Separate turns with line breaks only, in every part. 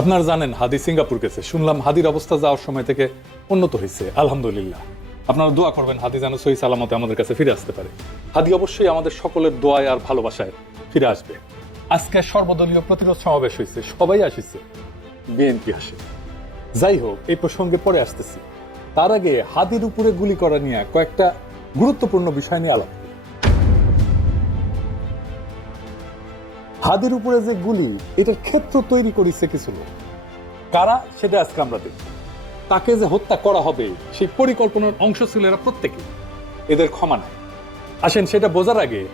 আপনারা জানেন, হাদি সিঙ্গাপুর গেছে। শুনলাম হাদির অবস্থা যাওয়ার সময় থেকে উন্নত হয়েছে। আলহামদুলিল্লাহ। আপনারা দোয়া করবেন হাদি যেন সহি সালামতে আমাদের কাছে ফিরে আসতে পারে। হাদি অবশ্যই আমাদের সকলের দোয়ায় আর ভালোবাসায় ফিরে আসবে। আজকে সর্বদলীয় প্রতিরোধ সমাবেশ হয়েছে, সবাই আসিছে। বিএনপি আসে। যাই হোক, এই প্রসঙ্গে পরে আসতেছি। তার আগে হাদির উপরে গুলি করা নিয়ে কয়েকটা গুরুত্বপূর্ণ বিষয় নিয়ে আলাপ হাদির উপরে যে গুলি এটার ক্ষেত্র তৈরি করেছে কিছু লোক। কারা? সেটা আজকে আমরা দেখব। তাকে যে হত্যা করা হবে সেই পরিকল্পনার অংশ ছিল এরা প্রত্যেকে। এদের ক্ষমা নাই। আসেন সেটা বোঝার আগে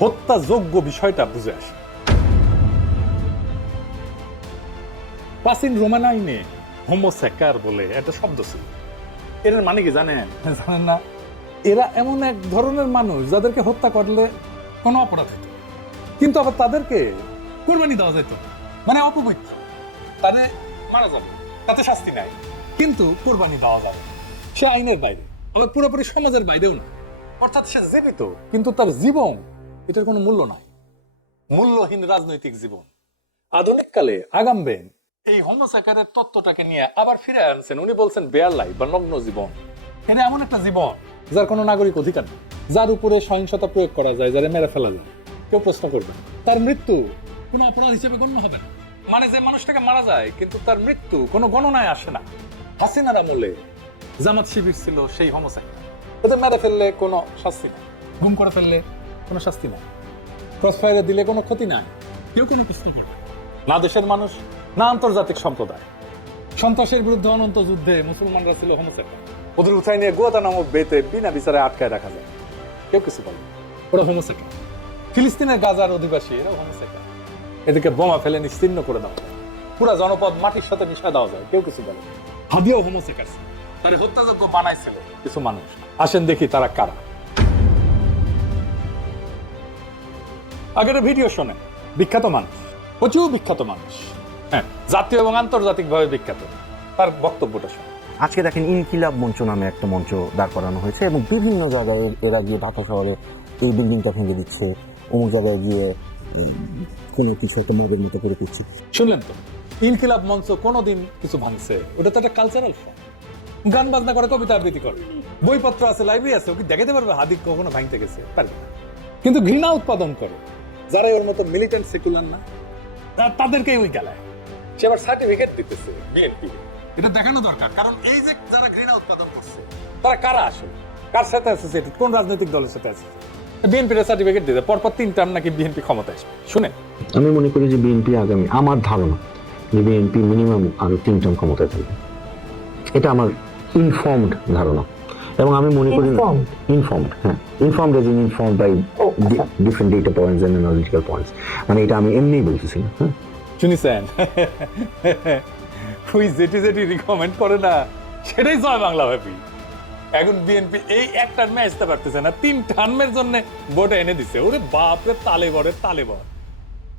হত্যাযোগ্য বিষয়টা বুঝে আসে। প্রাচীন রোমান আইনে হোমোসেকার বলে একটা শব্দ ছিল। এর মানে কি জানেন? জানেন না। এরা এমন এক ধরনের মানুষ যাদেরকে হত্যা করলে কোনো অপরাধ হতো। কিন্তু আবার তাদেরকে কোরবানি দেওয়া যেত। মানে অপবিত্র। তাদের মারা যাবে। তাতে শাস্তি নাই। কিন্তু কোরবানি দেওয়া যাবে। সে আইনের বাইরে। আবার পুরোপুরি সমাজের বাইরেও না। অর্থাৎ সে জীবিত, কিন্তু তার জীবন এটার কোনো মূল্য নাই। মূল্যহীন রাজনৈতিক জীবন। আধুনিক কালে আগামবেন এই হোমোসেকারের তত্ত্বটাকে নিয়ে আবার ফিরে আনছেন। উনি বলছেন বেয়ার লাইফ বা নগ্ন জীবন। এটা এমন একটা জীবন যার কোনো নাগরিক অধিকার নেই। যার উপরে সহিংসতা প্রয়োগ করা যায়, যারা মেরে ফেলা যায়। কেউ প্রশ্ন করবে না। তার মৃত্যু কোনো অপরাধ হিসেবে গণ্য হবে না। মানে যে মানুষটাকে মারা যায় কিন্তু তার মৃত্যু কোনো গণনায় আসে না। হাসিনার আমলে জামাত শিবির ছিল সেই হোমোসেকার ওদের মেরে ফেললে কোনো শাস্তি নেই। গুম করে ফেললে কোনো শাস্তি নাই। ক্রস ফায়ারে দিলে কোনো ক্ষতি নাই। কেউ কোনো প্রশ্ন করবে না। দেশের মানুষ না আন্তর্জাতিক সম্প্রদায়। সন্ত্রাসের বিরুদ্ধে অনন্ত যুদ্ধে মুসলমানরা ছিল হোমোসেক্টার ওদের উঠাই নিয়ে গোয়াদা নামক বেতে বিনা বিচারে আটকায় রাখা যায়। কেউ কিছু বলে ওরা হোমোসেক্টার ফিলিস্তিনের গাজার অধিবাসী এরা হোমোসেক্টার এদেরকে বোমা ফেলে নিশ্চিন্ন করে দেওয়া যায় পুরা জনপদ মাটির সাথে মিশা দেওয়া যায়, কেউ কিছু বলে। হাদিয়াও হোমোসেক্টার ছিল তার হত্যাযোগ্য বানাইছিল, কিছু মানুষ। আসেন দেখি তারা কারা। আগের ভিডিও শোনেন। বিখ্যাত মানুষ। প্রচুর বিখ্যাত মানুষ। হ্যাঁ জাতীয় এবং আন্তর্জাতিক ভাবে বিখ্যাত। তার বক্তব্যটা শোনেন।
আজকে দেখেন ইনকিলাব মঞ্চ নামে একটা মঞ্চ দাঁড় করানো হয়েছে এবং বিভিন্ন জায়গায় এরা গিয়ে ঢাকা শহরে এই বিল্ডিংটা ভেঙে দিচ্ছে। অমুক জায়গায় গিয়ে কোনো কিছু একটা মগের মতো করে দিচ্ছে।
শুনলেন তো? ইনকিলাব মঞ্চ কোনোদিন কিছু ভাঙছে। ওটা তো একটা কালচারাল ফর্ম গান বাজনা করে কবিতা আবৃত্তি করে। বইপত্র আছে লাইব্রেরি আছে ওকে দেখাতে পারবে? হাদিক কখনো ভাঙতে গেছে? পারবে কিন্তু ঘৃণা উৎপাদন করে। যারা ওর মতো মিলিটেন্ট সেকুলার না তাদেরকেই ওই গেলায়। সে আবার সার্টিফিকেট দিতেছে বিএনপি এটা দেখানো দরকার। কারণ এই যে যারা ঘৃণা উৎপাদন করছে তারা কারা আসলে? কার সাথে অ্যাসোসিয়েটেড কোন রাজনৈতিক দলের সাথে আছে? বিএনপির সার্টিফিকেট দিতে। পরপর তিন টার্ম নাকি বিএনপি ক্ষমতা আসবে। শুনে
আমি মনে করি যে বিএনপি আগামী আমার ধারণা যে বিএনপি মিনিমাম আরও তিন টার্ম ক্ষমতায় থাকবে। এটা আমার ইনফর্মড ধারণা। এবং আমি মনে করি ইনফর্মড হ্যাঁ। Informed as in informed by different data points and analytical points মানে এটা আমি এমনিই বলতেছি না হ্যাঁ।
শুনিছেন? ওই যেটি যেটি রিকমেন্ড করে না সেটাই জয় বাংলা ভাবি। এখন বিএনপি এই এক টার্মে আসতে পারতেছে না। তিন টার্মের জন্য ভোট এনে দিছে। ওরে বাপরে তালে বড়ে তালে বড়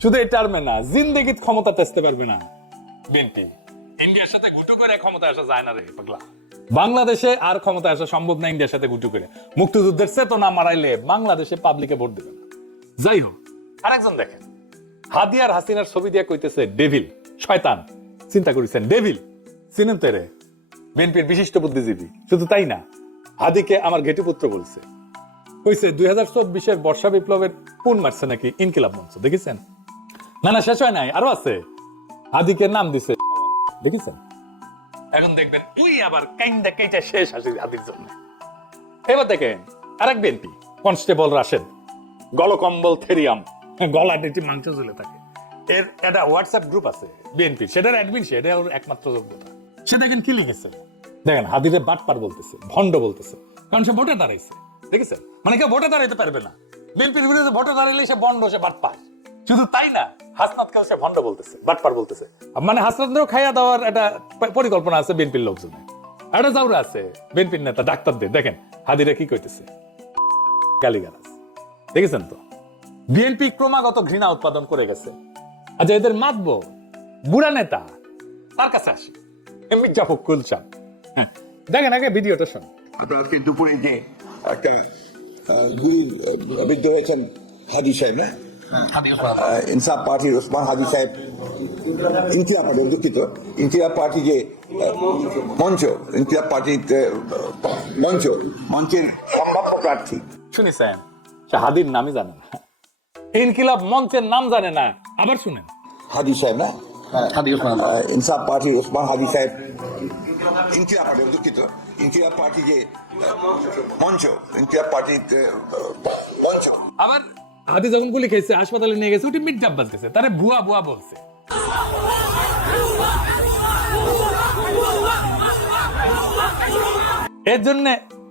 শুধু এই টার্মে না জিন্দেগিত ক্ষমতা আসতে পারবে না। বিএনপি ইন্ডিয়ার সাথে গুটো করে ক্ষমতা আসা যায় না রে পাগলা। বাংলাদেশে আর ক্ষমতা আসা সম্ভব না ইন্ডিয়ার সাথে গুটো করে। মুক্তিযুদ্ধের চেতনা মারাইলে বাংলাদেশে পাবলিকে ভোট দেবে না। যাই হোক। আরেকজন দেখেন। হাদিয়ার হাসিনার ছবি দিয়ে কইতেছে ডেভিল শয়তান। চিন্তা করেছেন ডেভিল চিনেন তো রে বিএনপির বিশিষ্ট বুদ্ধিজীবী। শুধু তাই না? হাদিকে আমার ঘেটুপুত্র বলছে। কইছে দুই হাজার চব্বিশের বর্ষা বিপ্লবের পুন মারছে নাকি ইনকিলাব মঞ্চ, দেখেছেন? না না, শেষ হয় নাই, আরও আছে। হাদিকে নাম দিছে। দেখেছেন? এখন দেখবেন ওই আবার কাইন্দা কেইটা শেষ হাসি হাদির জন্য। এবার দেখেন, আরেক বিএনপি, কনস্টেবল রাশেদ। গলকম্বল থেরিয়াম। গলা ডেটি মাংস ঝুলে থাকে। এর একটা হোয়াটসঅ্যাপ গ্রুপ আছে বিএনপি সেটার অ্যাডমিন সে এটা একমাত্র যোগ্যতা। সে দেখেন কি লিখেছে? দেখেন হাদিরে বাটপার বলতেছে ভণ্ড বলতেছে কারণ সে ভোটে দাঁড়াইছে দেখেছেন? মানে কেউ ভোটে দাঁড়াইতে পারবে না। বিএনপির বিরুদ্ধে ভোটে দাঁড়াইলে সে বন্ড সে বাটপার। শুধু তাই না হাসনাতকেও সে ভণ্ড বলতেছে বলতেছে। মানে হাসনাতদেরও খাইয়া দেওয়ার একটা পরিকল্পনা আছে বিএনপির একটা আছে বিএনপির নেতা ডাক্তারদের। দেখেন হাদিরা কি কইতেছে? গালিগালাজ। দেখেছেন তো? বিএনপি ক্রমাগত ঘৃণা উৎপাদন করে গেছে। আচ্ছা এদের মাতব বুড়া নেতা তার কাছে আসি। মির্জা ফখরুল হ্যাঁ, দেখেন আগে ভিডিওটা শোন।
আপনার আজকে দুপুরে যে একটা গুলি বিদ্ধ হয়েছেন হাদি সাহেব না? ইনসাফ পার্টির ওসমান হাদি সাহেব পার্টি দুঃখিত পার্টি যে মঞ্চ পার্টির আহ, মঞ্চ মঞ্চের সম্ভাব্য প্রার্থী।
শুনেছেন সে হাদির নামই জানে না। ইনকিলাব মঞ্চের নাম জানে না। আবার শুনেন।
হাদি সাহেব না?
হাদি ওসমান
ইনসাফ পার্টির ওসমান হাদি সাহেব ইনকিলাব পার্টি দুঃখিত। ইনকিলাব পার্টি যে মঞ্চ ইনকিলাব পার্টির আহ, মঞ্চ।
আবার হাদি যখন গুলি খেয়েছে হাসপাতালে নিয়ে গেছে ওটি মির্জা আব্বাস গেছে তারে ভুয়া ভুয়া বলছে। এর জন্য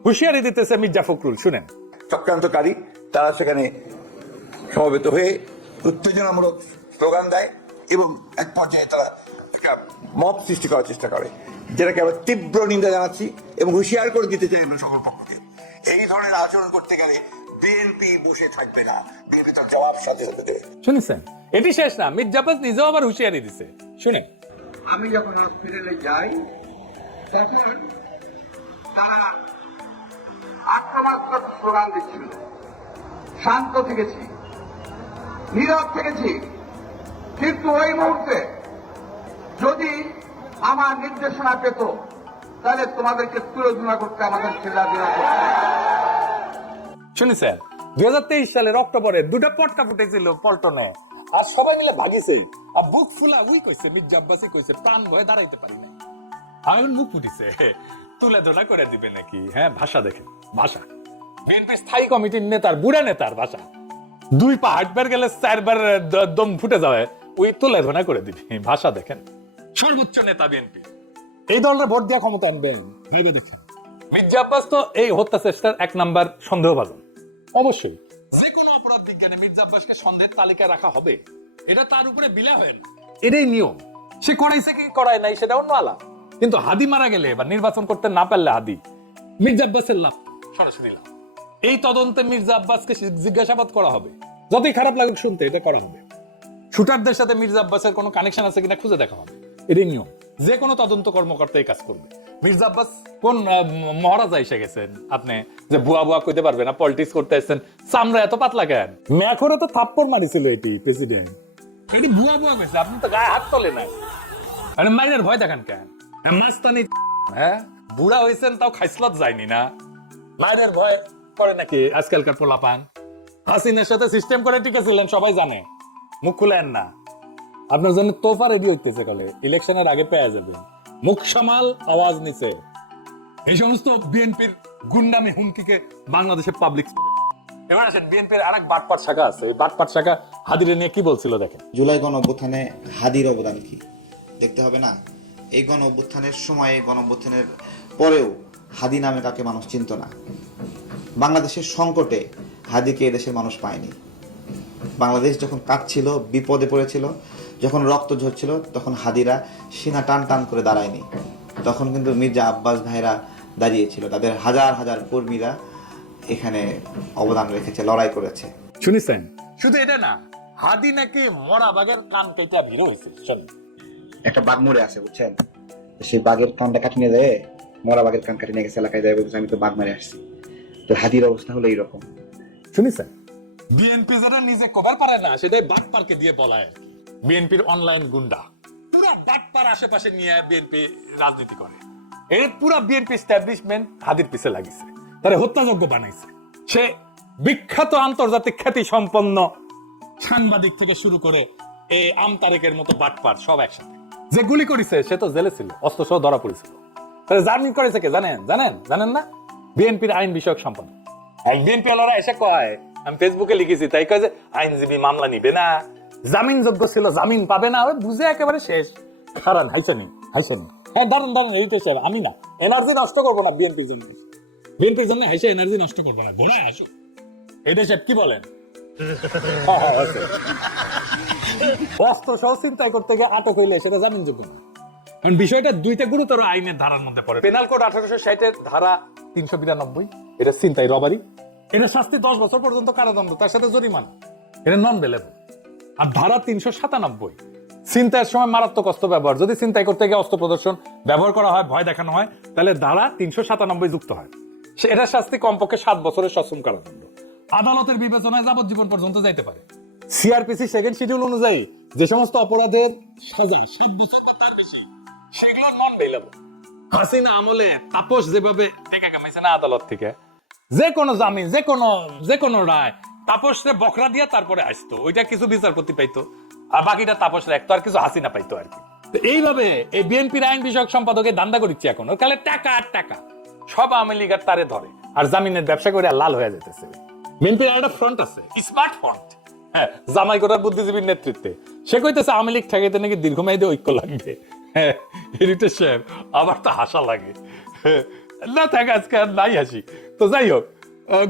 হুঁশিয়ারি দিতেছে মির্জা ফখরুল শুনেন।
চক্রান্তকারী তারা সেখানে সমবেত হয়ে উত্তেজনামূলক স্লোগান দেয় এবং এক পর্যায়ে তারা একটা মত সৃষ্টি করার চেষ্টা করে। যেটাকে আমরা তীব্র নিন্দা জানাচ্ছি এবং হুঁশিয়ার করে দিতে চাই আমরা সকল পক্ষকে। এই ধরনের আচরণ করতে গেলে বিএনপি বসে থাকবে না। বিএনপি তার জবাব সাথে সাথে দেবে
শুনেছেন এটি শেষ না। মির্জা আব্বাস নিজেও আবার হুঁশিয়ারি দিছে। শুনেন।
আমি যখন হসপিটালে যাই তখন তারা আক্রমণাত্মক স্লোগান দিচ্ছিল। শান্ত থেকেছি নীরব থেকেছি। কিন্তু ওই মুহূর্তে যদি আমার নির্দেশনা পেত, তাহলে তোমাদেরকে তুলনা করতে আমাদের ছেলে করতে।
শুনেছেন দুই হাজার তেইশ সালের অক্টোবরে দুটা পটকা ফুটেছিল পল্টনে। আর সবাই মিলে ভাগিছে। আর বুক ফুলা উই কইছে, মির্জা আব্বাসি কইছে, প্রাণ ভয়ে দাঁড়াইতে পারি না এখন মুখ ফুটিছে। তুলে ধরা করে দিবে নাকি? হ্যাঁ ভাষা দেখেন, ভাষা। বিএনপি স্থায়ী কমিটির নেতার, বুড়া নেতার ভাষা। দুই পা হাঁটবার গেলে চারবার দম ফুটে যাবে, ওই তুলে ধরা করে দিবি। ভাষা দেখেন। সর্বোচ্চ নেতা বিএনপি। এই দলটা ভোট দেওয়া ক্ষমতা আনবেন ভেবে দেখেন। মির্জা আব্বাস তো এই হত্যা চেষ্টার এক নাম্বার সন্দেহভাজন। অবশ্যই। যে কোনো অপরাধ বিজ্ঞানে মির্জা আব্বাসকে সন্দেহের তালিকায় রাখা হবে। এটা তার উপরে বিলা হয় না। এটাই নিয়ম। সে করাইছে কি করায় নাই সেটা অন্য আলাপ। কিন্তু হাদি মারা গেলে বা নির্বাচন করতে না পারলে হাদি মির্জা আব্বাসের লাভ। সরাসরি লাভ এই তদন্তে মির্জা আব্বাসকে জিজ্ঞাসাবাদ করা হবে। যতই খারাপ লাগুক শুনতে এটা করা হবে। শুটারদের সাথে মির্জা আব্বাসের কোনো কানেকশন আছে কিনা খুঁজে দেখা হবে। এটাই নিয়ম। যে কোনো তদন্ত কর্মকর্তা এই কাজ করবে। মির্জা আব্বাস কোন মহারাজা এসে গেছেন আপনি? যে বুয়া বুয়া কইতে পারবেন না পলিটিক্স করতে এসেছেন চামড়া এত পাতলা কেন? ম্যাখরে তো থাপ্পড় মারিছিল এটি প্রেসিডেন্ট এটি বুয়া বুয়া কইছে আপনি তো গায়ে হাত তোলে না আরে মাইনের ভয় দেখান কেন? মাস্তানি হ্যাঁ? বুড়া হয়েছেন তাও খাইসলত যায়নি না। মায়ের ভয় করে নাকি আজকালকার পোলাপান? হাসিনের সাথে সিস্টেম করে টিকেছিলেন সবাই জানে। মুখ খুলেন না। আপনার জন্য তোফা রেডি হইতেছে কলে। ইলেকশনের আগে পেয়ে যাবে মুখ সামাল আওয়াজ নিচে। এই সমস্ত বিএনপির গুন্ডামি হুমকিকে বাংলাদেশের পাবলিক এবার আসেন বিএনপির আরেক বাটপাট শাখা আছে। এই বাটপাট শাখা হাদিরে নিয়ে কি বলছিল দেখেন?
জুলাই গণ অভ্যুত্থানে হাদির অবদান কি? দেখতে হবে না? এই গণ অভ্যুত্থানের সময়ে গণ অভ্যুত্থানের পরেও হাদি নামে কাকে মানুষ চিনত না? বাংলাদেশের সংকটে হাদিকে এদেশের মানুষ পায়নি। বাংলাদেশ যখন কাঁদছিল বিপদে পড়েছিল যখন রক্ত ঝরছিল তখন হাদিরা সিনা টান টান করে দাঁড়ায়নি। তখন কিন্তু মির্জা আব্বাস ভাইরা দাঁড়িয়েছিল। তাদের হাজার হাজার কর্মীরা এখানে অবদান রেখেছে লড়াই করেছে।
শুনিছেন? শুধু এটা না হাদি নাকি মরা বাঘের কান কেটে ভিড় হয়েছে শোন
একটা বাঘ মরে আছে বুঝছেন? সেই বাঘের কানটা কাটি নিয়ে যায় মরা বাঘের কান কাটি নিয়ে গেছে এলাকায় যায় বলছে আমি তো বাঘ মারে আসছি। তো হাদির অবস্থা হলো এইরকম।
শুনিছেন? বিএনপি যারা নিজে কভার পারে না সেটাই বাটপারকে দিয়ে বলায় বিএনপির অনলাইন গুন্ডা। পুরা বাটপার আশেপাশে নিয়ে বিএনপি রাজনীতি করে। এর পুরা বিএনপি এস্টাবলিশমেন্ট হাদির পিছে লাগিছে তারে হত্যাযোগ্য বানাইছে। সে বিখ্যাত আন্তর্জাতিক খ্যাতি সম্পন্ন সাংবাদিক থেকে শুরু করে এই আম তারেকের মতো বাটপার সব একসাথে। যে গুলি করেছে সে তো জেলে ছিল অস্ত্র সহ ধরা পড়েছিল। তাহলে জামিন করেছে কে? জানেন? জানেন? জানেন না? বিএনপির আইন বিষয়ক সম্পাদক। এক বিএনপি ওরা এসে কয় আমি ফেসবুকে লিখেছি তাই কয় যে আইনজীবী মামলা নিবে না। জামিন যোগ্য ছিল জামিন পাবে না বুঝে একেবারে শেষ। হাইছনি হ্যাঁ দাঁড়ান এইটাই স্যার আমি না। এনার্জি নষ্ট করব না বিএনপির জন্য। বিএনপির জন্য হাইসে এনার্জি নষ্ট করব না ঘোড়ায় আসো। এই দেশে কি বলেন। অস্ত্র সহ করতে গিয়ে আটক হইলে সেটা জামিনযোগ্য না। কারণ বিষয়টা দুইটা গুরুতর আইনের ধারার মধ্যে পড়ে। পেনাল কোড আঠারোশো ষাটের ধারা তিনশো বিরানব্বই এটা চিন্তাই রবারি এটা শাস্তি দশ বছর পর্যন্ত কারাদণ্ড তার সাথে জরিমানা। এটা নন বেলেবল আর ধারা তিনশো সাতানব্বই। চিন্তার সময় মারাত্মক অস্ত্র ব্যবহার। যদি চিন্তাই করতে গিয়ে অস্ত্র প্রদর্শন ব্যবহার করা হয় ভয় দেখানো হয় তাহলে ধারা তিনশো সাতানব্বই যুক্ত হয়। সে এটার শাস্তি কমপক্ষে সাত বছরের সশ্রম কারাদণ্ড। আদালতের বিবেচনায় যাবজ্জীবন পর্যন্ত যাইতে পারে। সিআরপিসি সেকেন্ড শিডিউল অনুযায়ী যে সমস্ত অপরাধের সাজা সাত বছর বা তার বেশি সেগুলো নন বেইলেবল হাসিনা আমলে তাপস যেভাবে টেকে কামাইছে না আদালত থেকে। যে কোনো জামিন যে কোনো যে কোনো রায় তাপসরে বকরা দিয়ে তারপরে আসতো। ওইটা কিছু বিচারপতি পাইতো। আর বাকিটা তাপস রাখতো আর কিছু হাসিনা পাইতো আর কি। এইভাবে এই বিএনপির আইন বিষয়ক সম্পাদকে দান্দা করিচ্ছে এখন। কালে টাকা আর টাকা। সব আওয়ামী লীগের তারে ধরে। আর জামিনের ব্যবসা করে লাল হয়ে যেতেছে বিএনপির একটা ফ্রন্ট আছে। স্মার্ট ফ্রন্ট হ্যাঁ জামাই বুদ্ধিজীবীর নেতৃত্বে। সে কইতেছে আওয়ামী লীগ ঠেকাইতে নাকি ঐক্য লাগবে। হ্যাঁ আমার তো হাসা লাগে। হ্যাঁ, না থাকে আজকে আর নাই হাসি। তো যাই হোক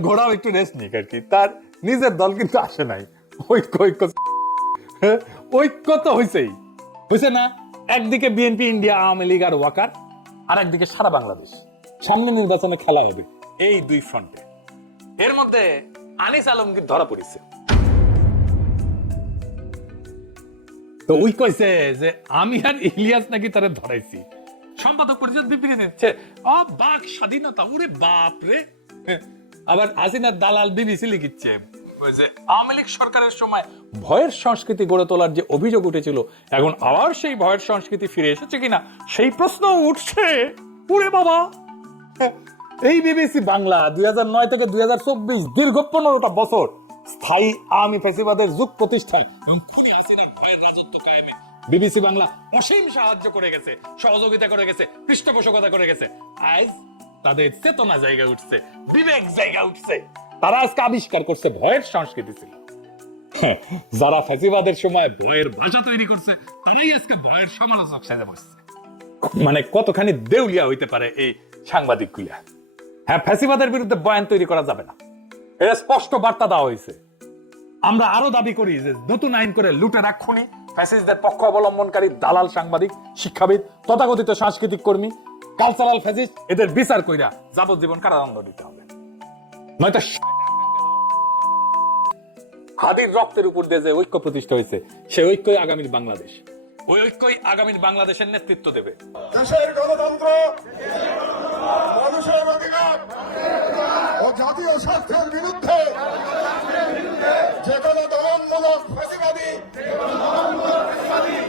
ঘোড়াও একটু রেস্ট নিক আর কি। তার নিজের দল কিন্তু আসে নাই। ঐক্য ঐক্য। ঐক্য তো হয়েছেই হয়েছে না? একদিকে বিএনপি ইন্ডিয়া আওয়ামী লীগ আর ওয়াকার আর একদিকে সারা বাংলাদেশ। সামনে নির্বাচনে খেলা হবে। এই দুই ফ্রন্টে। এর মধ্যে আনিস আলমগীর ধরা পড়েছে। তো ওই কইছে যে আমি আর ইলিয়াস নাকি তারে ধরাইছি। সম্পাদক পরিষদ বিবৃতি দিচ্ছে অ বাক স্বাধীনতা ওরে বাপ রে আবার হাসিনার দালাল বিবিসি লিখিচ্ছে। যে আওয়ামী লীগ সরকারের সময় ভয়ের সংস্কৃতি গড়ে তোলার যে অভিযোগ উঠেছিল এখন আবার সেই ভয়ের সংস্কৃতি ফিরে এসেছে কিনা সেই প্রশ্ন উঠছে। ওরে বাবা! এই বিবিসি বাংলা দুই নয় থেকে দুই দীর্ঘ পনেরোটা বছর স্থায়ী আওয়ামী ফেসিবাদের যুগ প্রতিষ্ঠায় এবং খুনি হাসিনার ভয়ের রাজত্ব কায়েমে বিবিসি বাংলা অসীম সাহায্য করে গেছে সহযোগিতা করে গেছে পৃষ্ঠপোষকতা করে গেছে। আজ তাদের চেতনা জায়গা উঠছে বিবেক জায়গা উঠছে। তারা আজকে আবিষ্কার করছে ভয়ের সংস্কৃতি ছিল। হ্যাঁ, যারা ফেসিবাদের সময় ভয়ের ভাষা তৈরি করছে তারাই আজকে ভয়ের সমালোচক সেজে বসছে। মানে কতখানি দেউলিয়া হইতে পারে এই সাংবাদিকগুলা হ্যাঁ ফ্যাসিবাদের বিরুদ্ধে বয়ান তৈরি করা যাবে না। এটা স্পষ্ট বার্তা দেওয়া হয়েছে। আমরা আরও দাবি করি যে নতুন আইন করে লুটে রাখুনি ফ্যাসিস্টদের পক্ষ অবলম্বনকারী দালাল সাংবাদিক শিক্ষাবিদ তথাকথিত সাংস্কৃতিক কর্মী কালচারাল ফ্যাসিস্ট এদের বিচার কইরা যাবজ্জীবন কারাদণ্ড দিতে হবে। নয়তো হাদির রক্তের উপর দিয়ে যে ঐক্য প্রতিষ্ঠা হয়েছে সেই ঐক্যই আগামীর বাংলাদেশ। ওই ঐক্যই আগামীর বাংলাদেশের নেতৃত্ব দেবে।
দেশের গণতন্ত্র মানুষের অধিকার ও জাতীয় স্বার্থের বিরুদ্ধে যে কোনো দমনমূলক ফেসিবাদী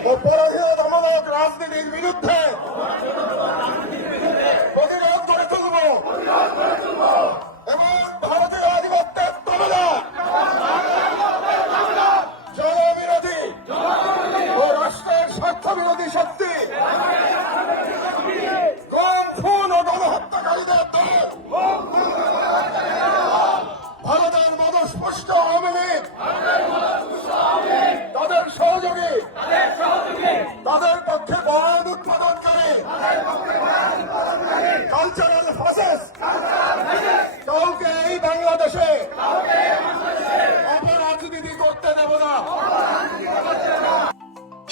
ও পরাধীনতামূলক রাজনীতির বিরুদ্ধে প্রতিরোধ করে তুলব এবং ভারতীয় আধিপত্যের তবলা জনবিরোধী ও রাষ্ট্রের স্বার্থ বিরোধী শক্তি গম খুন ও গণহত্যাকারীদের দল ভারতের মদস্পষ্ট আওয়ামী লীগ তাদের সহযোগী তাদের পক্ষে বয়ান উৎপাদনকারী কালচারাল প্রসেস কাউকে এই বাংলাদেশে করতে দেব না।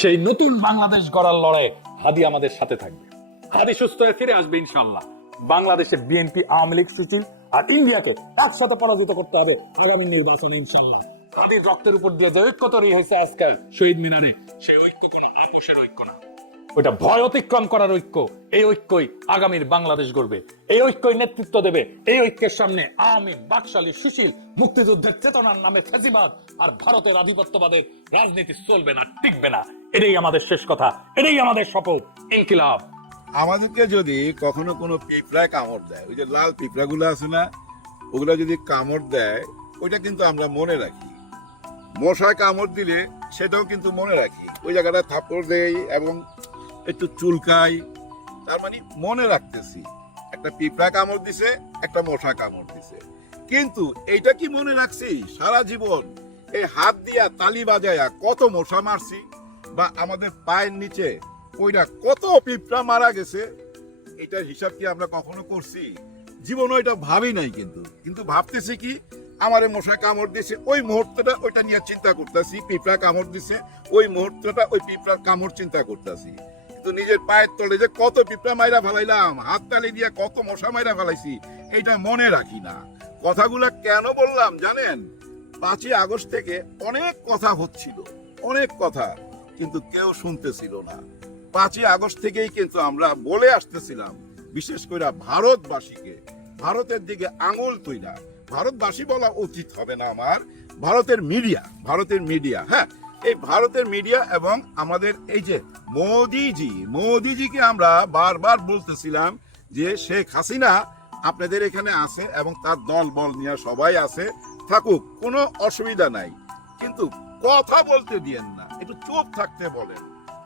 সেই নতুন বাংলাদেশ গড়ার লড়াই হাদি আমাদের সাথে থাকবে। হাদি সুস্থ হয়ে ফিরে আসবে ইনশাল্লাহ বাংলাদেশের বিএনপি, আওয়ামী লীগ সুচিল আর ইন্ডিয়াকে একসাথে পরাজিত করতে হবে আগামী নির্বাচনে ইনশাল্লাহ হাদির রক্তের উপর দিয়ে যে ঐক্য তৈরি হয়েছে আজকাল শহীদ মিনারে, সেই ঐক্য কোনো আপোষের ঐক্য না। ওইটা ভয় অতিক্রম করার ঐক্য। এই ঐক্যই আগামীর বাংলাদেশ গড়বে। এই ঐক্যই নেতৃত্ব দেবে। এই ঐক্যের সামনে আওয়ামী, বাকশালী, সুশীল, মুক্তিযুদ্ধের চেতনার নামে ফেসিবাদ আর ভারতের আধিপত্যবাদের রাজনীতি চলবে না, টিকবে না। এটাই আমাদের শেষ কথা। এটাই আমাদের শপথ। ইনকিলাব।
আমাদেরকে যদি কখনো কোনো পিঁপড়ায় কামড় দেয়, ওই যে লাল পিঁপড়াগুলো আছে না, ওগুলো যদি কামড় দেয়, ওইটা কিন্তু আমরা মনে রাখি। মশায় কামড় দিলে সেটাও কিন্তু মনে রাখি। ওই জায়গাটা থাপড় দেয় এবং একটু চুলকাই। তার মানে মনে রাখতেছি, একটা পিঁপড়া কামড় দিছে, একটা মশা কামড় দিছে। কিন্তু এইটা কি মনে রাখছি? সারা জীবন এই হাত দিয়া তালি বাজায়া কত মশা মারছি বা আমাদের পায়ের নিচে ওইটা কত পিঁপড়া মারা গেছে, এটার হিসাব কি আমরা কখনো করছি? জীবন ওইটা ভাবি নাই কিন্তু। কিন্তু ভাবতেছি কি, আমার মশা কামড় দিছে, ওই মুহূর্তটা ওইটা নিয়ে চিন্তা করতেছি, পিঁপড়া কামড় দিছে, ওই মুহূর্তটা ওই পিঁপড়ার কামড় চিন্তা করতেছি। কিন্তু নিজের পায়ের তলে যে কত পিঁপড়া মাইরা ফেলাইলাম, হাত তালি দিয়ে কত মশা মাইরা ফেলাইছি, এইটা মনে রাখি না। কথাগুলা কেন বললাম জানেন? পাঁচই আগস্ট থেকে অনেক কথা হচ্ছিল, অনেক কথা, কিন্তু কেউ শুনতেছিল না। পাঁচই আগস্ট থেকেই কিন্তু আমরা বলে আসতেছিলাম, বিশেষ করে ভারতবাসীকে, ভারতের দিকে আঙুল তৈরা ভারতবাসী বলা উচিত হবে না আমার, ভারতের মিডিয়া ভারতের মিডিয়া হ্যাঁ? এই ভারতের মিডিয়া এবং আমাদের এই যে মোদিজি, মোদিজিকে আমরা বারবার বলতেছিলাম যে শেখ হাসিনা আপনাদের এখানে আছে এবং তার দল বল নিয়ে সবাই আছে, থাকুক, কোনো অসুবিধা নাই। কিন্তু কথা বলতে দিয়েন না, একটু চুপ থাকতে বলেন।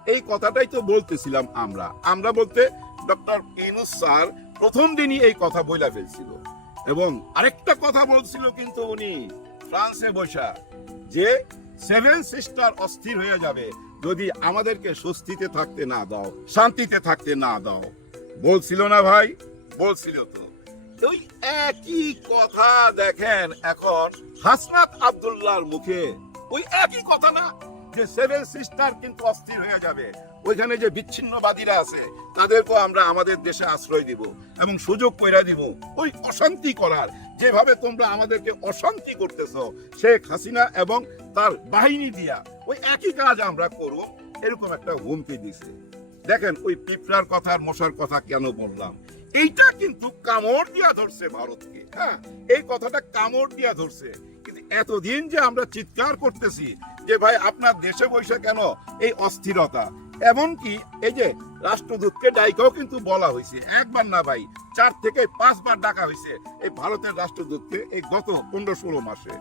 এই কথাটাই তো বলতেছিলাম আমরা। আমরা বলতে ডক্টর ইনুস স্যার প্রথম দিনই এই কথা বইলা ফেলছিল। এবং আরেকটা কথা বলছিল কিন্তু উনি, ফ্রান্সে বসা, যে সেভেন সিস্টার অস্থির হয়ে যাবে। যদি আমাদেরকে স্বস্তিতে থাকতে না দাও, শান্তিতে থাকতে না দাও। বলছিল না ভাই? বলছিল তো। ওই একই কথা দেখেন এখন হাসনাত আব্দুল্লাহর মুখে। ওই একই কথা না, যে সেভেন সিস্টার কিন্তু অস্থির হয়ে যাবে। ওইখানে যে বিচ্ছিন্নবাদীরা আছে, তাদেরকেও আমরা আমাদের দেশে আশ্রয় দিব এবং সুযোগ কইরা দিব। ওই অশান্তি করার যেভাবে তোমরা আমাদেরকে অশান্তি করতেছ, শেখ হাসিনা এবং তার বাহিনী দিয়া, ওই একই কাজ আমরা করব, এরকম একটা হুমকি দিছে। দেখেন, ওই পিঁপড়ার কথা আর মশার কথা কেন বললাম? এইটা কিন্তু কামড় দিয়া ধরছে ভারতকে হ্যাঁ? এই কথাটা কামড় দিয়া ধরছে। কিন্তু এতদিন যে আমরা চিৎকার করতেছি যে, ভাই, আপনার দেশে বসে কেন এই অস্থিরতা? এমনকি এই যে রাষ্ট্রদূতকে ডাইকাও কিন্তু বলা হয়েছে। একবার না ভাই, চার থেকে পাঁচবার ডাকা হয়েছে এই ভারতের রাষ্ট্রদূতকে এই গত পনেরো ষোলো মাসে।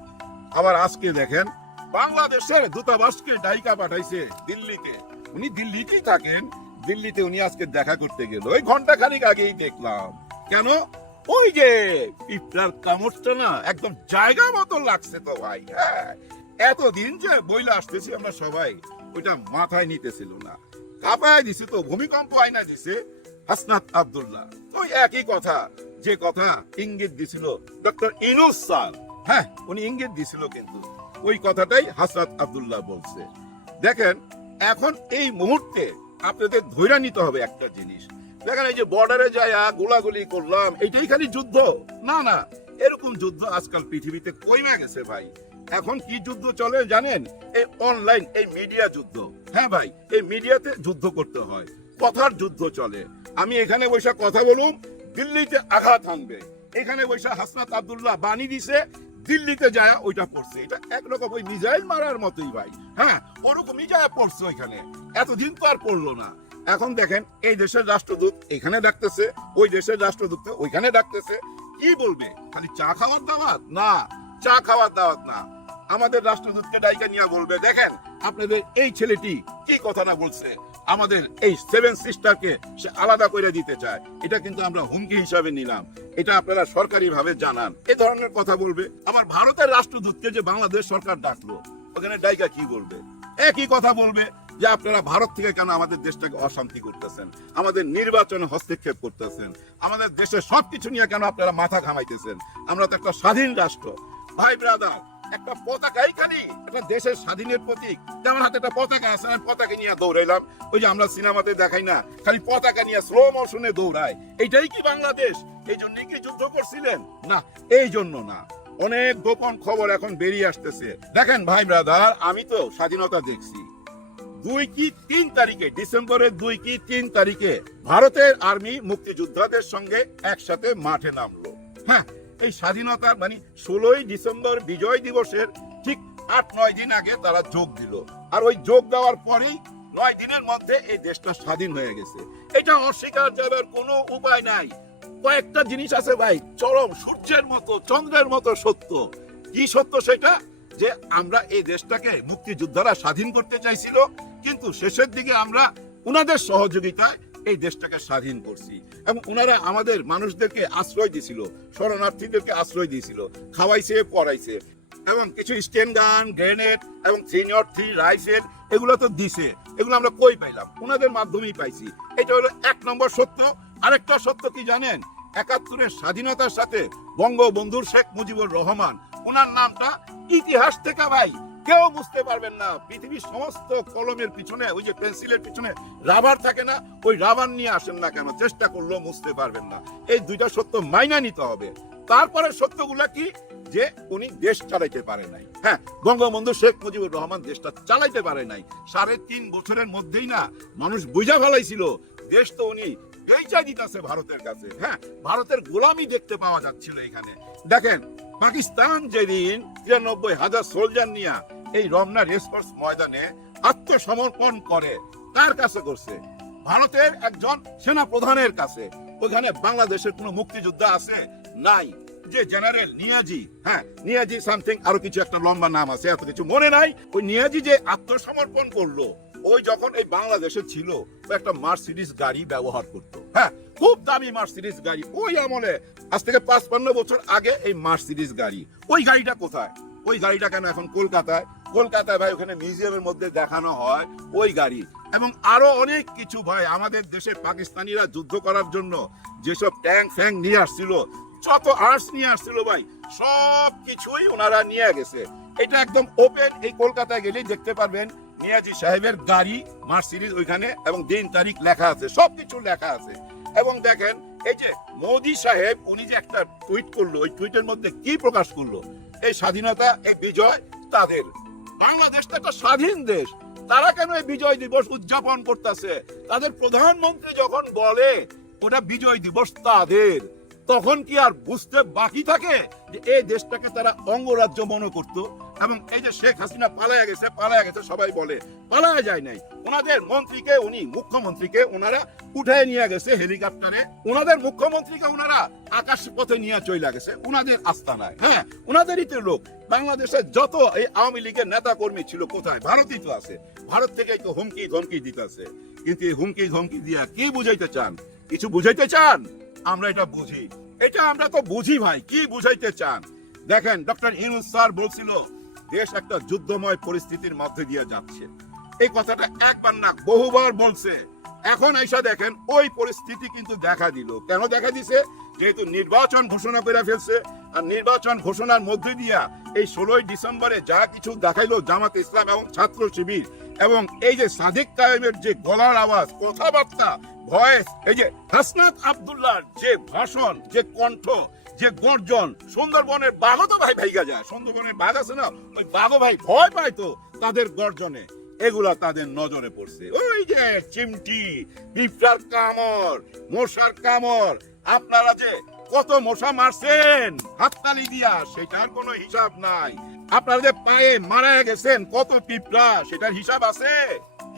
আবার আজকে দেখেন, বাংলাদেশের দূতাবাসকে ডাইকা পাঠাইছে দিল্লিতে। উনি দিল্লিতেই থাকেন, দিল্লিতে উনি আজকে দেখা করতে গেল। ওই ঘণ্টা খানিক আগেই দেখলাম। কেন? ওই যে পিঁপড়ার কামড়টা না একদম জায়গা মতো লাগছে তো ভাই হ্যাঁ। এতদিন যে বইলে আসতেছি আমরা সবাই, ওইটা মাথায় নিতেছিল না। কাঁপায় দিছে তো, ভূমিকম্প আয়না দিছে হাসনাত আব্দুল্লাহ। ওই একই কথা, যে কথা ইঙ্গিত দিছিল ডক্টর ইনুস স্যার। হ্যাঁ উনি ইঙ্গিত দিছিল কিন্তু। ওই কথাটাই হাসনাত আব্দুল্লাহ বলছে। দেখেন, এখন এই মুহূর্তে আপনাদের ধৈর্য নিতে হবে একটা জিনিস। দেখেন, এই যে বর্ডারে যায় গোলাগুলি করলাম এইটাই খালি যুদ্ধ। না না, এরকম যুদ্ধ আজকাল পৃথিবীতে কমে গেছে ভাই। এখন কি যুদ্ধ চলে জানেন? এই অনলাইন এই মিডিয়া যুদ্ধ। হ্যাঁ ভাই, এই মিডিয়াতে যুদ্ধ করতে হয়। কথার যুদ্ধ চলে। আমি এখানে বসে কথা বলুম, দিল্লিতে আঘাত হানবে। এখানে বসে হাসনাত আব্দুল্লাহ বাণী দিছে, দিল্লিতে যায় ওইটা পড়ছে। এটা একরকম ওই মিজাইল মারার মতোই ভাই। হ্যাঁ ওরকমই যায় পড়ছে ওইখানে। এতদিন তো আর পড়ল না। এখন দেখেন, এই দেশের রাষ্ট্রদূত এখানে ডাকতেছে, ওই দেশের রাষ্ট্রদূত ওইখানে ডাকতেছে। কি বলবে? খালি চা খাওয়ার দাওয়াত? না, চা খাওয়ার দাওয়াত না। আমাদের রাষ্ট্রদূতকে ডাইকা নিয়ে বলবে, দেখেন, আপনাদের এই ছেলেটি কি কথাটা বলছে? আমাদের এই সেভেন সিস্টারকে সে আলাদা করে দিতে চায়। এটা কিন্তু আমরা হুমকি হিসাবে নিলাম। এটা আপনারা সরকারি ভাবে জানান। এই ধরনের কথা বলবে। আবার ভারতের রাষ্ট্রদূতকে যে বাংলাদেশ সরকার ডাকলো, ওখানে ডাইকা কি বলবে? একই কথা বলবে যে আপনারা ভারত থেকে কেন আমাদের দেশটাকে অশান্তি করতেছেন? আমাদের নির্বাচনে হস্তক্ষেপ করতেছেন? আমাদের দেশের সবকিছু নিয়ে কেন আপনারা মাথা ঘামাইতেছেন? আমরা তো একটা স্বাধীন রাষ্ট্র। ভাই ব্রাদার একটা পতাকাই খালি একটা দেশের স্বাধীনের প্রতীক। যেমন হাতে একটা পতাকা আছে, আমি পতাকা নিয়ে দৌড়াইলাম। ওই যে আমরা সিনেমাতে দেখাই না, খালি পতাকা নিয়ে স্লো মোশনে দৌড়ায়। এইটাই কি বাংলাদেশ? এই জন্যই কি যুদ্ধ করছিলেন? না, এই জন্য না। অনেক গোপন খবর এখন বেরিয়ে আসতেছে। দেখেন ভাই ব্রাদার, আমি তো স্বাধীনতা দেখছি। দুই কি তিন তারিখে, ডিসেম্বরের দুই কি তিন তারিখে ভারতের আর্মি মুক্তিযোদ্ধাদের সঙ্গে একসাথে মাঠে নামলো। হ্যাঁ এই স্বাধীনতার মানে ষোলোই ডিসেম্বর বিজয় দিবসের ঠিক আট, নয় দিন আগে তারা যোগ দিল। আর ওই যোগ দেওয়ার পরেই নয় দিনের মধ্যে এই দেশটা স্বাধীন হয়ে গেছে। এটা অস্বীকার যাবার কোনো উপায় নাই। কয়েকটা জিনিস আছে ভাই, চরম, সূর্যের মতো, চন্দ্রের মতো সত্য। কি সত্য সেটা? যে আমরা এই দেশটাকে মুক্তিযোদ্ধারা স্বাধীন করতে চাইছিল, কিন্তু শেষের দিকে আমরা উনাদের সহযোগিতায় এই দেশটাকে স্বাধীন করছি। এবং ওনারা আমাদের মানুষদেরকে আশ্রয় দিয়েছিল শরণার্থীদেরকে আশ্রয় দিয়েছিল খাওয়াইছে, পড়াইছে। এবং কিছু স্টেন গান, গ্রেনেড এবং সিনিয়র থ্রি রাইফেল, এগুলো তো দিছে। এগুলো আমরা কই পাইলাম? ওনাদের মাধ্যমেই পাইছি। এটা হলো এক নম্বর সত্য। আরেকটা সত্য কি জানেন? একাত্তরের স্বাধীনতার সাথে বঙ্গবন্ধুর শেখ মুজিবুর রহমান ওনার নামটা ইতিহাস থেকে ভাই কেউ বুঝতে পারবেন না। পৃথিবীর সমস্ত কলমের পিছনে, ওই যে পেন্সিলের পিছনে রাবার থাকে না, ওই রাবার নিয়ে আসেন না কেন? চেষ্টা করলেও বুঝতে পারবেন না। এই দুইটা সত্য মাইনা নিতে হবে। তারপরে সত্যগুলা কি? যে উনি দেশ চালাইতে পারে নাই। হ্যাঁ বঙ্গবন্ধু শেখ মুজিবুর রহমান দেশটা চালাইতে পারে নাই। সাড়ে তিন বছরের মধ্যেই না, মানুষ বুঝা ফেলাইছিল, দেশ তো উনি বেচা দিতেছে ভারতের কাছে। হ্যাঁ ভারতের গোলামি দেখতে পাওয়া যাচ্ছিল এখানে। দেখেন পাকিস্তান যেদিন তিরানব্বই হাজার সোলজার নিয়ে এই রমনা রেসকোর্স ময়দানে আত্মসমর্পণ করে তার কাছে করছে? ভারতের একজন সেনা প্রধানের কাছে। ওখানে বাংলাদেশের কোনো মুক্তিযোদ্ধা আছে? নাই। যে জেনারেল নিয়াজি হ্যাঁ নিয়াজি সামথিং আরও কিছু একটা লম্বা নাম আছে, এত কিছু মনে নাই। ওই নিয়াজি যে আত্মসমর্পণ করল, ওই যখন এই বাংলাদেশে ছিল একটা মার্সিডিস গাড়ি ব্যবহার করতো। হ্যাঁ খুব দামি মার্সিডিস গাড়ি। ওই আমলে আজ থেকে পাঁচপান্ন বছর আগে এই মার্সিডিস গাড়ি। ওই গাড়িটা কোথায়? ওই গাড়িটা কেন এখন কলকাতায়? কলকাতায় ভাই, ওখানে মিউজিয়ামের মধ্যে দেখানো হয় ওই গাড়ি। এবং আরও অনেক কিছু ভাই, আমাদের দেশে পাকিস্তানিরা যুদ্ধ করার জন্য যেসব ট্যাঙ্ক ফ্যাং নিয়ে আসছিল যত আর্টস নিয়ে আসছিল ভাই সব কিছুই ওনারা নিয়ে গেছে। এটা একদম ওপেন এই কলকাতায় গেলেই দেখতে পারবেন নিয়াজি সাহেবের গাড়ি মার্সিডিজ ওইখানে, এবং দিন তারিখ লেখা আছে, সবকিছু লেখা আছে। এবং দেখেন, এই যে মোদি সাহেব, উনি যে একটা টুইট করল, ওই টুইটের মধ্যে কি প্রকাশ করল? এই স্বাধীনতা, এই বিজয় তাদের। বাংলাদেশ তো একটা স্বাধীন দেশ। তারা কেন এই বিজয় দিবস উদযাপন করতেছে? তাদের প্রধানমন্ত্রী যখন বলে, ওটা বিজয় দিবস তাদের। তখন কি আর বুঝতে বাকি থাকে যে এই দেশটাকে তারা অঙ্গরাজ্য মনে করত? এবং এই যে শেখ হাসিনা পালায়া গেছে পালায়া গেছে, সবাই বলে। পালায়া যায় নাই। ওনাদের মন্ত্রীকে, উনি মুখ্যমন্ত্রীকে, ওনারা উঠায় নিয়ে গেছে হেলিকপ্টারে। ওনাদের মুখ্যমন্ত্রীকে ওনারা আকাশ পথে নিয়ে চলে গেছে। ওনাদের আস্তানায় হ্যাঁ ওনাদেরই তো লোক। বাংলাদেশের যত এই আওয়ামী লীগের নেতা কর্মী ছিল কোথায়? ভারতই তো আছে। ভারত থেকে তো হুমকি ধমকি দিতেছে। কিন্তু এই হুমকি ধমকি দিয়া কি বুঝাইতে চান? কিছু বুঝাইতে চান? আমরা এটা বুঝি। এটা আমরা তো বুঝি ভাই, কি বুঝাইতে চান? দেখেন, ডক্টর ইনুস স্যার বলছিল, দেশ একটা যুদ্ধময় পরিস্থিতির মধ্যে দিয়ে যাচ্ছে। এই কথাটা একবার না, বহুবার বলছে। এখন আইসা দেখেন, ওই পরিস্থিতি কিন্তু দেখা দিল। কেন দেখা দিছে? যেহেতু নির্বাচন ঘোষণা করে ফেলছে, আর নির্বাচন ঘোষণার মধ্যে দিয়া এই ষোলোই ডিসেম্বরে যা কিছু দেখাইলো জামাত ইসলাম এবং ছাত্র শিবির এবং এই যে সাদিক কায়েমের যে গলার আওয়াজ, কথাবার্তা, ভয়েস, এই যে হাসনাত আব্দুল্লাহর যে ভাষণ, যে কণ্ঠ, যে গর্জন, সুন্দরবনের বাঘও তো ভাই ভাইগা যায়। সুন্দরবনের বাঘ আছে না? ওই বাঘও ভাই ভয় পায় তো তাদের গর্জনে। এগুলা তাদের নজরে পড়ছে। ওই যে চিমটি পিঁপড়ার কামড়, মশার কামড়, আপনারা যে কত মশা মারছেন, হাততালি দিয়া, সেটার কোনো হিসাব নাই। আপনারা যে পায়ে মারা গেছেন, কত পিঁপড়া, সেটার হিসাব আছে?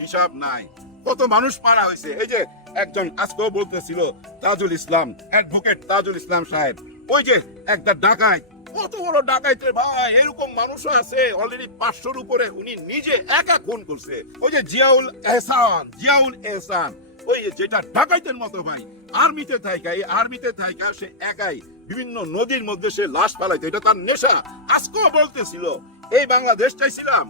হিসাব নাই। কত মানুষ মারা হয়েছে। এই যে একজন আজকেও বলতেছিল, তাজুল ইসলাম অ্যাডভোকেট তাজুল ইসলাম সাহেব। ওই যে একটা ডাকাত কত বড় ডাকাইতে ভাই, এরকম মানুষও আছে। অলরেডি পাঁচশোর উপরে উনি নিজে একা খুন করছে। ওই যে জিয়াউল এহসান জিয়াউল এহসান। ওই যেটা ডাকাইতের মতো ভাই আর্মিতে থাইকা, এই আর্মিতে থাইকা সে একাই। বিভিন্ন নদীর মধ্যে সে লাশ ফালাইতো, এটা তার নেশা। আজকেও বলতেছিল, এই বাংলাদেশটাই ছিলাম,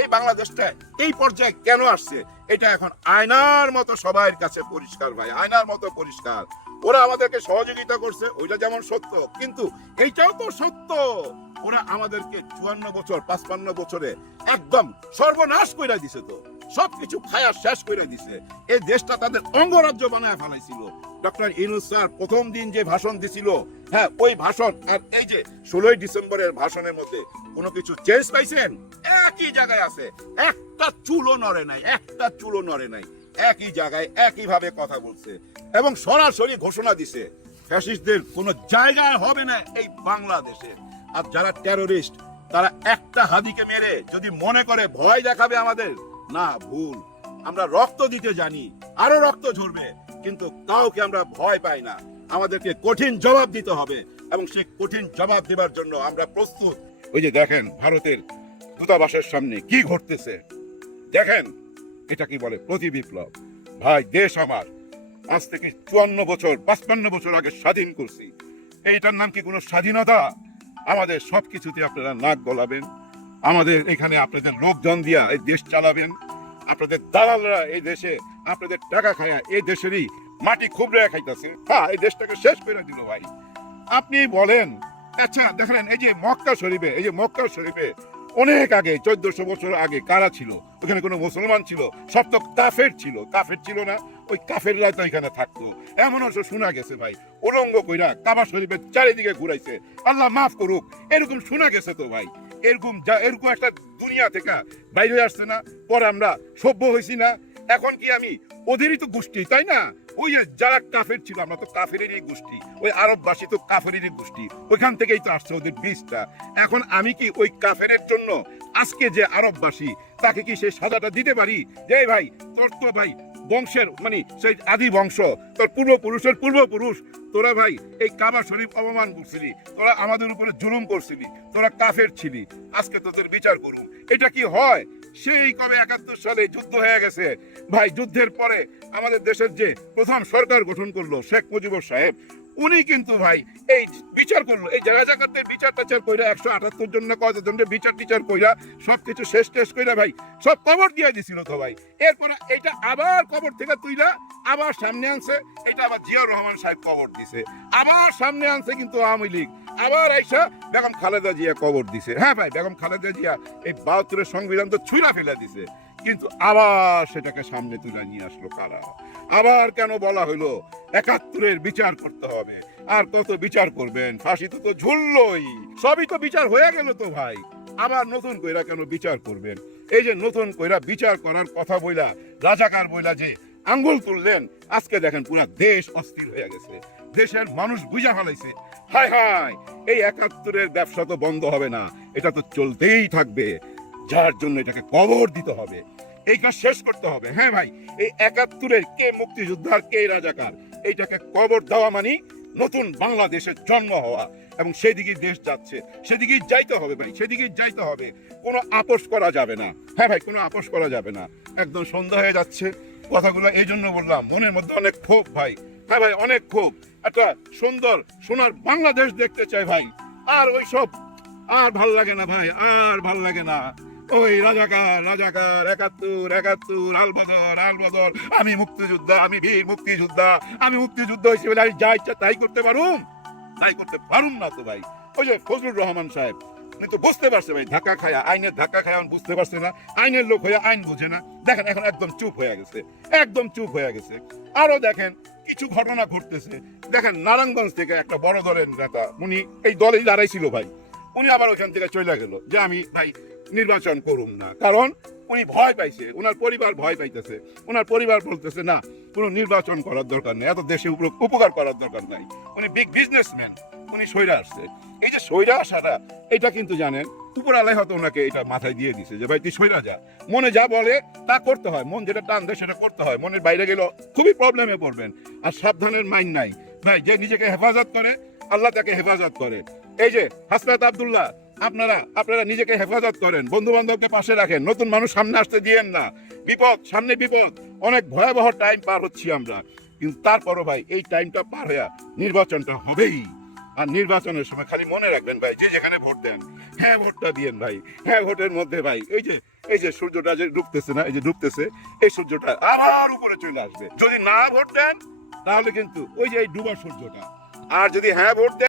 এই বাংলাদেশটা এই পর্যায়ে কেন আসছে? এটা এখন আয়নার মতো সবার কাছে পরিষ্কার ভাই, আয়নার মতো পরিষ্কার। ওরা আমাদেরকে সহযোগিতা করছে, ওইটা যেমন সত্য, কিন্তু এইটাও তো সত্য। ওরা আমাদেরকে চুয়ান্ন বছর, পাঁচপান্ন বছরে একদম সর্বনাশ করে দিছে তো। সবকিছু খায়া শেষ করে দিছে। এই দেশটা তাদের অঙ্গরাজ্য বানায় ফেলাইছিল। ডক্টর ইনুস স্যার প্রথম দিন যে ভাষণ দিছিল হ্যাঁ ওই ভাষণ, আর এই যে ষোলোই ডিসেম্বরের ভাষণের মধ্যে কোনো কিছু চেঞ্জ পাইছেন? একই জায়গায় আছে। একটা চুলো নড়ে নাই, একটা চুলো নড়ে নাই। একই জায়গায় একই ভাবে কথা বলছে এবং সরাসরি ঘোষণা দিছে, ফ্যাসিস্টদের কোনো জায়গায় হবে না এই বাংলাদেশে। আর যারা টেরোরিস্ট তারা একটা হাদিকে মেরে যদি মনে করে ভয় দেখাবে আমাদের না, ভুল। আমরা রক্ত দিতে জানি, আরও রক্ত ঝরবে, কিন্তু কাউকে আমরা ভয় পাই না। আমাদেরকে কঠিন জবাব দিতে হবে এবং সেই কঠিন জবাব দেবার জন্য আমরা প্রস্তুত। ওই যে দেখেন, ভারতের দূতাবাসের সামনে কি ঘটতেছে। দেখেন, এটা কি বলে, প্রতি বিপ্লব। ভাই, দেশ আমার, আজ থেকে চুয়ান্ন বছর, পাঁচপান্ন বছর আগে স্বাধীন করছি। এইটার নাম কি কোনো স্বাধীনতা? আমাদের সবকিছুতে আপনারা নাক গলাবেন। আমাদের এখানে আপনাদের লোকজন দিয়া এই দেশ চালাবেন। আপনাদের দালালরা এই দেশে, আপনাদের টাকা খায়া এই দেশেরই মাটি খুব খুবরে খাইতেছে। হ্যাঁ এই দেশটাকে শেষ করে দিল ভাই। আপনি বলেন আচ্ছা দেখেন, এই যে মক্কা শরীফে, এই যে মক্কা শরীফে অনেক আগে, চোদ্দশো বছর আগে কারা ছিল? ওখানে কোনো মুসলমান ছিল, সব তো কাফের ছিল। কাফের ছিল না, ওই কাফেররাই তো এখানে থাকতো। এমন অবশ্য শোনা গেছে ভাই, উলঙ্গ কইরা কাবা শরীফের চারিদিকে ঘুরাইছে। আল্লাহ মাফ করুক, এরকম শোনা গেছে তো ভাই। এরকম যা, এরকম একটা দুনিয়া থেকে বাইরে আসছে না, পরে আমরা সভ্য হয়েছি না। এখন কি আমি ওদেরই তো গোষ্ঠী, তাই না? ওই যারা কাফের ছিল, আমরা তো কাফেরেরই গোষ্ঠী। ওই আরববাসী তো কাফেরেরই গোষ্ঠী। ওইখান থেকেই তো আসছে ওদের বীজটা। এখন আমি কি ওই কাফেরের জন্য আজকে যে আরববাসী, তাকে কি সেই সাজাটা দিতে পারি? যে ভাই, তোর তো ভাই বংশের মানে সেই আদি বংশ, তোর পূর্বপুরুষের পূর্বপুরুষ। তোরা ভাই, এই কাবা শরীফ অপমান করছিলি, তোরা আমাদের উপরে জুলুম করছিলি, তোরা কাফের ছিলি। আজকে তোদের বিচার করুন, এটা কি হয়? সেই কবে একাত্তর সালে যুদ্ধ হয়ে গেছে। ভাই, যুদ্ধের পরে আমাদের দেশের যে প্রথম সরকার গঠন করল, শেখ মুজিবুর সাহেব উনি কিন্তু ভাই এই বিচার করল। এই জায়গা জায়গাতে বিচার টাচার কইরা একশো আটাত্তর জন না কতজনের বিচার টিচার কইরা সব কিছু শেষ টেস কইরা ভাই, সব কবর দিয়ে দিছিল তো ভাই। এরপরে এটা আবার কবর থেকে তুইরা আবার সামনে আনছে এটা আবার জিয়াউর রহমান সাহেব কবর দিছে। আবার সামনে আনছে কিন্তু আওয়ামী লীগ। আবার আইসা বেগম খালেদা জিয়া কবর দিছে। হ্যাঁ ভাই, বেগম খালেদা জিয়া এই বাহাত্তরের সংবিধান তো ছুঁড়া ফেলে দিছে। কিন্তু আবার সেটাকে সামনে তুলে নিয়ে আসলো কারা? আবার কেন বলা হলো একাত্তরের বিচার করতে হবে? আর কত বিচার করবেন, ফাঁসি তো তো ঝুললই। সবই তো বিচার হয়ে গেল তো ভাই। আবার নতুন কইরা কেন বিচার করবেন? এই যে নতুন কইরা বিচার করার কথা বইলা, রাজাকার বইলা যে আঙ্গুল তুললেন, আজকে দেখেন পুরো দেশ অস্থির হয়ে গেছে। দেশের মানুষ বুঝা ফেলাইছে। হায় হায় এই একাত্তরের ব্যবসা তো বন্ধ হবে না, এটা তো চলতেই থাকবে। যার জন্য এটাকে কবর দিতে হবে। এই কাজ শেষ করতে হবে। হ্যাঁ ভাই, এই একাত্তরের কে মুক্তিযোদ্ধা আর কে রাজাকার, এইটাকে কবর দেওয়া মানে নতুন বাংলাদেশের জন্ম হওয়া। এবং সেদিকেই দেশ যাচ্ছে, সেদিকেই যাইতে হবে ভাই, সেদিকেই যাইতে হবে। কোনো আপোষ করা যাবে না। হ্যাঁ ভাই, কোনো আপোষ করা যাবে না। একদম সন্ধ্যা হয়ে যাচ্ছে, কথাগুলো এই জন্য বললাম, মনের মধ্যে অনেক ক্ষোভ ভাই। হ্যাঁ ভাই, অনেক ক্ষোভ। একটা সুন্দর, সোনার বাংলাদেশ দেখতে চাই ভাই। আর ওই সব আর ভালো লাগে না ভাই, আর ভালো লাগে না। ওই রাজাকার রাজাকার, একাত্তর একাত্তর, আলবদর আলবদর। আমি মুক্তিযোদ্ধা, আমি বীর মুক্তিযোদ্ধা, আমি মুক্তিযুদ্ধ হয়েছি বলে আমি যা ইচ্ছা তাই করতে পারুম। তাই করতে পারুম না তো ভাই। ওই যে ফজলুর রহমান সাহেব, উনি তো বুঝতে পারছে ভাই, ধাক্কা খায়া, আইনের ধাক্কা খায়া বুঝতে পারছে না। আইনের লোক হয়ে আইন বুঝে না। দেখেন, এখন একদম চুপ হয়ে গেছে, একদম চুপ হয়ে গেছে। আরও দেখেন, কিছু ঘটনা ঘটতেছে। দেখেন, নারায়ণগঞ্জ থেকে একটা বড় দলের নেতা, উনি এই দলেই দাঁড়াইছিল ভাই। উনি আবার ওখান থেকে চলে গেল যে আমি, ভাই নির্বাচন করুন না। কারণ উনি ভয় পাইছে ওনার পরিবার ভয় পাইতেছে ওনার পরিবার বলতেছে, না, কোনো নির্বাচন করার দরকার নেই, এত দেশে উপকার করার দরকার নাই। উনি বিগ বিজনেসম্যান উনি সইরা আসছে। এই যে সইরা আসাটা, এটা কিন্তু জানেন হয়তো ওনাকে এটা মাথায় দিয়ে দিছে যে, ভাই, তুই সইরা যা। মনে যা বলে, তা করতে হয়। মন যেটা টান দেয়, সেটা করতে হয়। মনের বাইরে গেলে খুবই প্রবলেমে পড়বেন। আর সাবধানের মাইন নাই। ভাই, যে নিজেকে হেফাজত করে, আল্লাহ তাকে হেফাজত করে। এই যে হাসনাত আব্দুল্লাহ আপনারা আপনারা নিজেকে হেফাজত করেন বন্ধু বান্ধবকে পাশে রাখেন, নতুন মানুষ সামনে আসতে দিয়েন না। বিপদ, সামনে বিপদ। অনেক ভয়াবহ টাইম পার হচ্ছি আমরা। কিন্তু তারপরও ভাই, এই টাইমটা পার হয়ে নির্বাচনটা হবেই। আর নির্বাচনের সময় খালি মনে রাখবেন ভাই, যে যেখানে ভোট দেন হ্যাঁ ভোটটা দিয়েন ভাই হ্যাঁ ভোটের মধ্যে ভাই, এই যে এই যে সূর্যটা যে ডুবতেছে না, এই যে ডুবতেছে, এই সূর্যটা আবার উপরে চলে আসবে। যদি না ভোট দেন, তাহলে কিন্তু ওই যে এই ডুবা সূর্যটা। আর যদি হ্যাঁ ভোট দেন